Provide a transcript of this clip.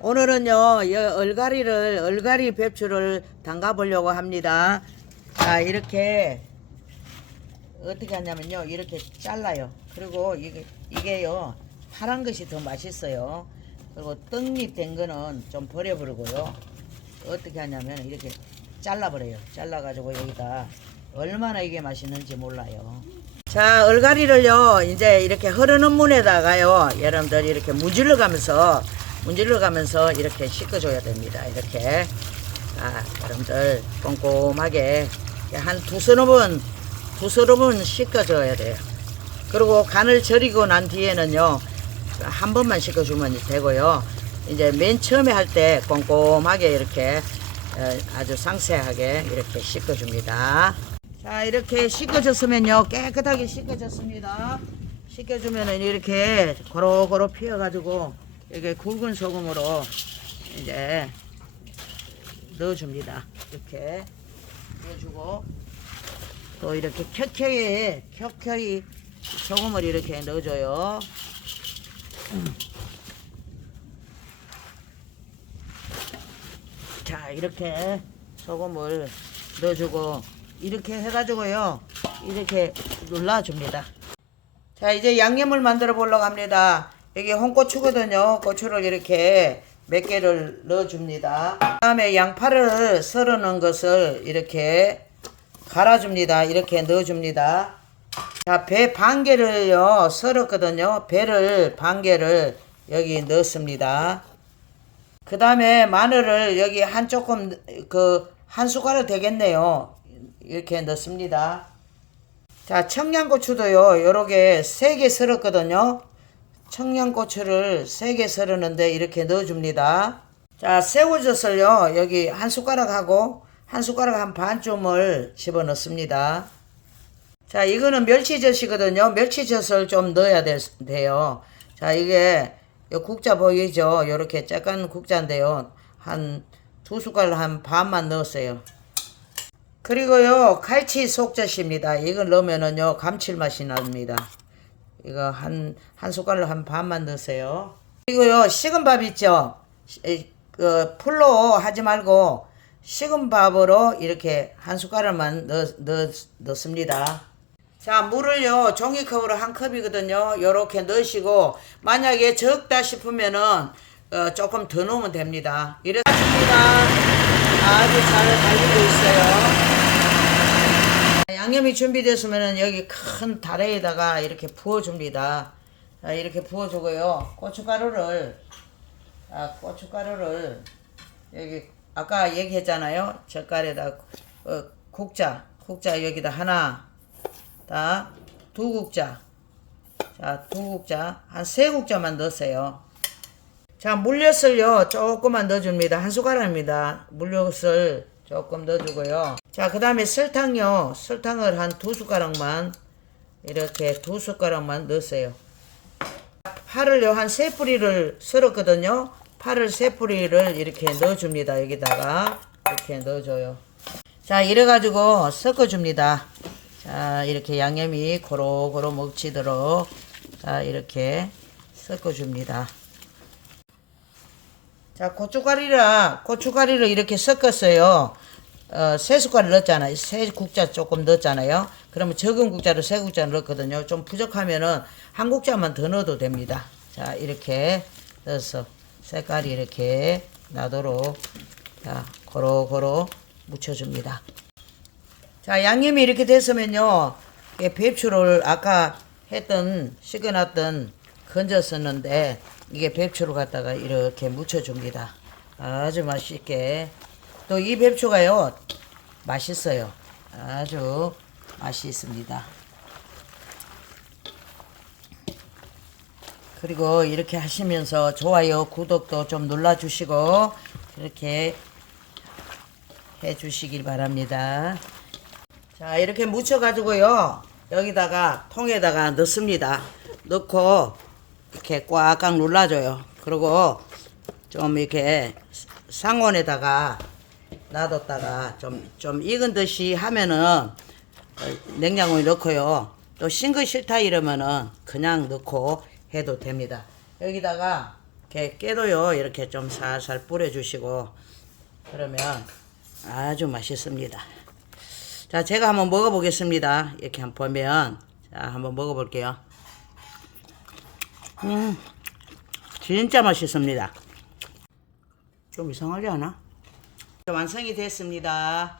오늘은요, 이 얼갈이를, 얼갈이 배추를 담가 보려고 합니다. 자, 이렇게, 어떻게 하냐면요, 이렇게 잘라요. 그리고 이게, 이게요, 파란 것이 더 맛있어요. 그리고 떡잎 된 거는 좀 버려버리고요. 어떻게 하냐면, 이렇게 잘라버려요. 잘라가지고 여기다 얼마나 이게 맛있는지 몰라요. 자, 얼갈이를요, 이제 이렇게 흐르는 물에다가요, 여러분들 이렇게 문질러 가면서, 문질러 가면서 이렇게 씻어줘야 됩니다. 이렇게. 아, 여러분들 꼼꼼하게 한 두 서너 번, 두 서너 번 씻어줘야 돼요. 그리고 간을 절이고 난 뒤에는요, 한 번만 씻어주면 되고요. 이제 맨 처음에 할 때 꼼꼼하게 이렇게 어, 아주 상세하게 이렇게 씻어줍니다. 자 이렇게 씻겨졌으면요 깨끗하게 씻겨졌습니다 씻겨주면은 이렇게 고루고루 피어가지고 이렇게 굵은 소금으로 이제 넣어줍니다. 이렇게 넣어주고 또 이렇게 켜켜이 켜켜이 소금을 이렇게 넣어줘요. 자 이렇게 소금을 넣어주고 이렇게 해가지고요. 이렇게 눌러줍니다. 자 이제 양념을 만들어 보려고 합니다 여기 홍고추거든요 고추를 이렇게 몇 개를 넣어줍니다 그 다음에 양파를 썰어 놓은 것을 이렇게 갈아줍니다 이렇게 넣어줍니다 자 배 반 개를요 썰었거든요 배를 반 개를 여기 넣습니다 그 다음에 마늘을 여기 한 조금 그 한 숟가락 되겠네요. 이렇게 넣습니다. 자 청양고추도요. 요렇게 세 개 썰었거든요. 청양고추를 세개 썰었는데 이렇게 넣어줍니다. 자 새우젓을요. 여기 한 숟가락 하고 한 숟가락 한 반쯤을 집어 넣습니다. 자 이거는 멸치젓이거든요. 멸치젓을 좀 넣어야 돼, 돼요. 자 이게 요 국자 보이죠? 요렇게 작은 국자인데요. 한 두 숟갈 한 반만 넣었어요. 그리고요 갈치 속젓입니다. 이걸 넣으면은요 감칠맛이 납니다. 이거 한 한 숟갈로 한 반만 넣으세요. 그리고요 식은 밥 있죠? 이- 그 풀로 하지 말고 식은 밥으로 이렇게 한 숟가락만 넣, 넣, 넣습니다. 자 물을요 종이컵으로 한 컵이거든요. 요렇게 넣으시고 만약에 적다 싶으면은 어, 조금 더 넣으면 됩니다. 이렇습니다. 아주 잘 달리고 있어요. 양념이 준비됐으면 여기 큰 다래에다가 이렇게 부어줍니다. 자, 이렇게 부어주고요. 고춧가루를 아, 고춧가루를 여기 아까 얘기했잖아요. 젓갈에다 어, 국자 국자 여기다 하나 다두 국자 자두 국자 한 세 국자만 넣으세요. 자 물엿을요 조금만 넣어줍니다. 한 숟가락입니다. 물엿을 조금 넣어주고요. 자 그 다음에 설탕요 설탕을 한 두 숟가락만 이렇게 두 숟가락만 넣으세요. 파를요 한 세 뿌리를 썰었거든요. 파를 세 뿌리를 이렇게 넣어줍니다. 여기다가 이렇게 넣어줘요. 자 이래 가지고 섞어줍니다. 자 이렇게 양념이 고루고루 먹치도록 자 이렇게 섞어줍니다. 자 고춧가루라 고춧가루를 이렇게 섞었어요. 어, 세 숟가락 넣었잖아요. 세 국자 조금 넣었잖아요. 그러면 적은 국자로 세 국자 넣었거든요. 좀 부족하면은 한 국자만 더 넣어도 됩니다. 자 이렇게 넣어서 색깔이 이렇게 나도록 자 고루고루 묻혀줍니다. 자 양념이 이렇게 됐으면요. 이 배추를 아까 했던 식어놨던 건졌었는데 이게 배추를 갖다가 이렇게 묻혀줍니다. 아주 맛있게 또 이 배추가요 맛있어요. 아주 맛이 있습니다. 그리고 이렇게 하시면서 좋아요, 구독도 좀 눌러주시고 이렇게 해주시길 바랍니다. 자 이렇게 묻혀가지고요 여기다가 통에다가 넣습니다. 넣고 이렇게 꽉꽉 눌러줘요. 그리고 좀 이렇게 상온에다가 놔뒀다가 좀, 좀 익은 듯이 하면은 냉장고에 넣고요. 또 싱글 싫다 이러면은 그냥 넣고 해도 됩니다. 여기다가 이렇게 깨도요. 이렇게 좀 살살 뿌려주시고 그러면 아주 맛있습니다. 자, 제가 한번 먹어보겠습니다. 이렇게 한번 보면 자, 한번 먹어볼게요. 음, 진짜 맛있습니다. 좀 이상하지 않아? 완성이 됐습니다.